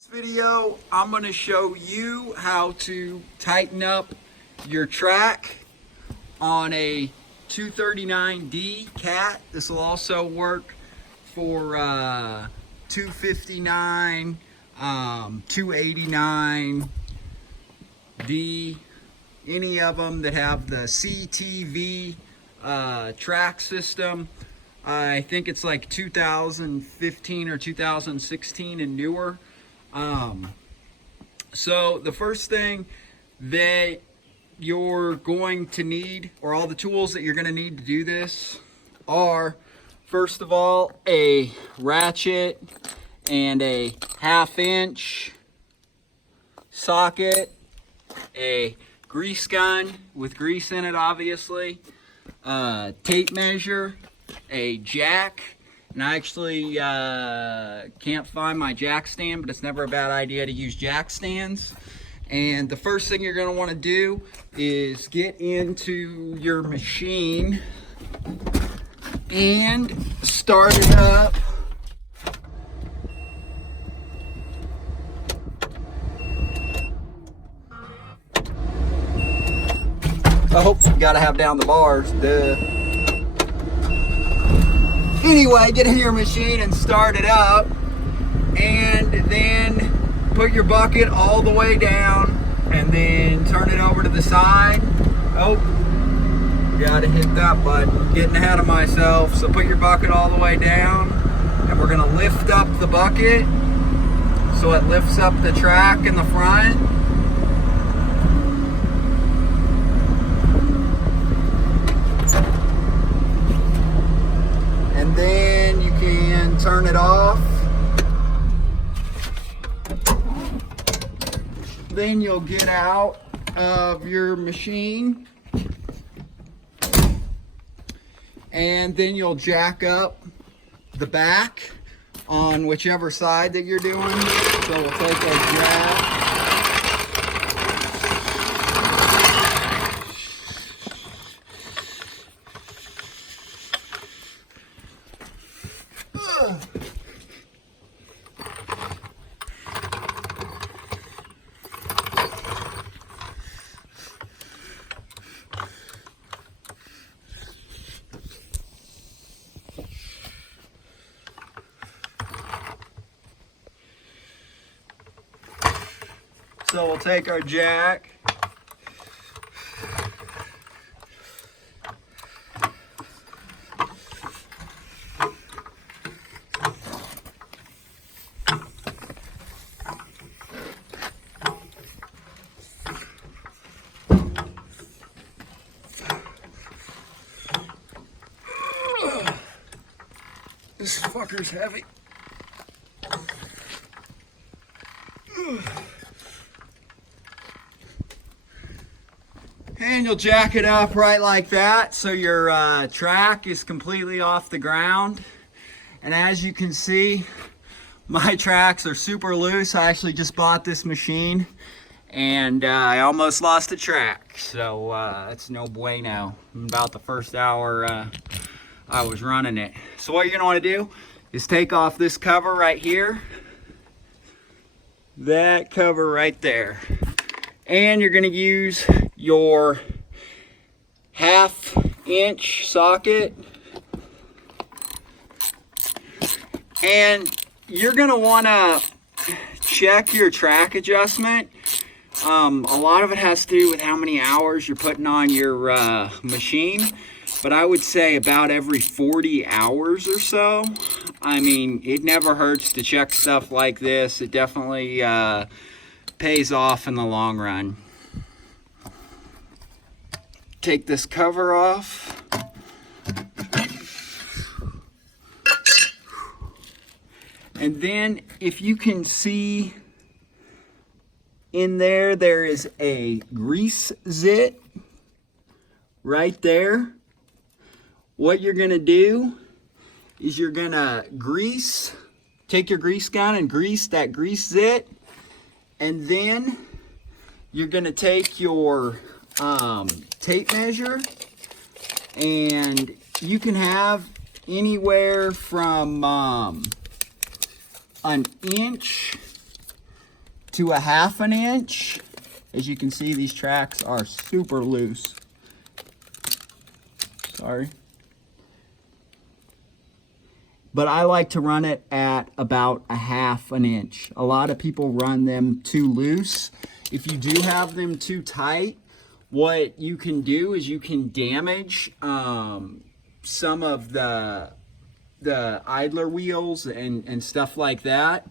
This video, I'm going to show you how to tighten up your track on a 239D cat. This will also work for 259, 289D, any of them that have the CTV track system. I think it's like 2015 or 2016 and newer. So the first thing that you're going to need, or all the tools that you're going to need to do this, are first of all a ratchet and a 1/2 inch socket, a grease gun with grease in it obviously, tape measure, a jack. And I actually can't find my jack stand, but it's never a bad idea to use jack stands. And the first thing you're going to want to do is get into your machine and start it up. Oh, gotta have down the bars, duh. Anyway, get in your machine and start it up, and then put your bucket all the way down and then turn it over to the side. Oh, gotta hit that button, getting ahead of myself. So put your bucket all the way down, and we're gonna lift up the bucket so it lifts up the track in the front. And then you can turn it off. Then you'll get out of your machine, and then you'll jack up the back on whichever side that you're doing. So we'll take a jack. So we'll take our jack, this fucker's heavy. And you'll jack it up right like that so your track is completely off the ground. And as you can see, my tracks are super loose. I actually just bought this machine and I almost lost a track. So it's no bueno. About the first hour I was running it. So what you're gonna wanna do is take off this cover right here. That cover right there. And you're gonna use your 1/2 inch socket, and you're gonna wanna check your track adjustment. A lot of it has to do with how many hours you're putting on your machine, but I would say about every 40 hours or so. I mean, it never hurts to check stuff like this. It definitely pays off in the long run. Take this cover off. And then if you can see in there, there is a grease zit right there. What you're gonna do is you're gonna take your grease gun and grease that grease zit, and then you're gonna take your tape measure, and you can have anywhere from an inch to 1/2 inch. As you can see, these tracks are super loose. Sorry. But I like to run it at about 1/2 inch. A lot of people run them too loose. If you do have them too tight, what you can do is you can damage some of the idler wheels and stuff like that.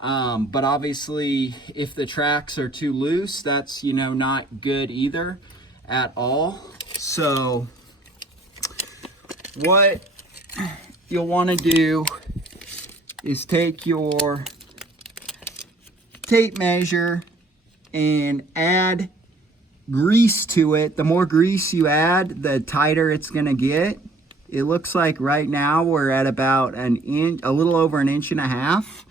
But obviously, if the tracks are too loose, that's, you know, not good either at all. So what you'll want to do is take your tape measure and add grease to it. The more grease you add, the tighter it's going to get. It looks like right now we're at about an inch, a little over 1.5 inches.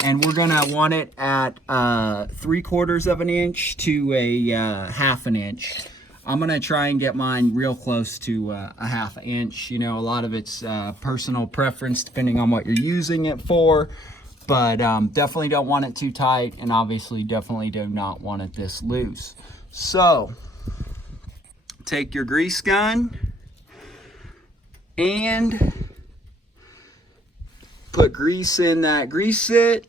And we're going to want it at 3/4 of an inch to a 1/2 inch. I'm going to try and get mine real close to a 1/2 inch. You know, a lot of it's personal preference depending on what you're using it for. But definitely don't want it too tight, and obviously definitely do not want it this loose. So, take your grease gun and put grease in that grease zit.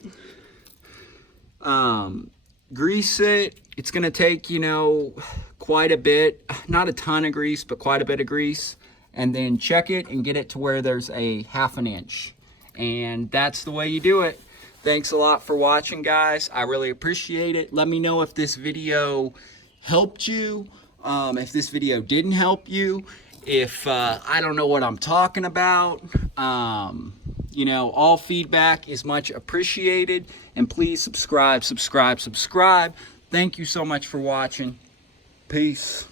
Grease it. It's going to take, you know, quite a bit, not a ton of grease, but quite a bit of grease. And then check it and get it to where there's a 1/2 inch. And that's the way you do it. Thanks a lot for watching, guys. I really appreciate it. Let me know if this video helped you, if this video didn't help you, if I don't know what I'm talking about. You know, all feedback is much appreciated. And please subscribe. Thank you so much for watching. Peace.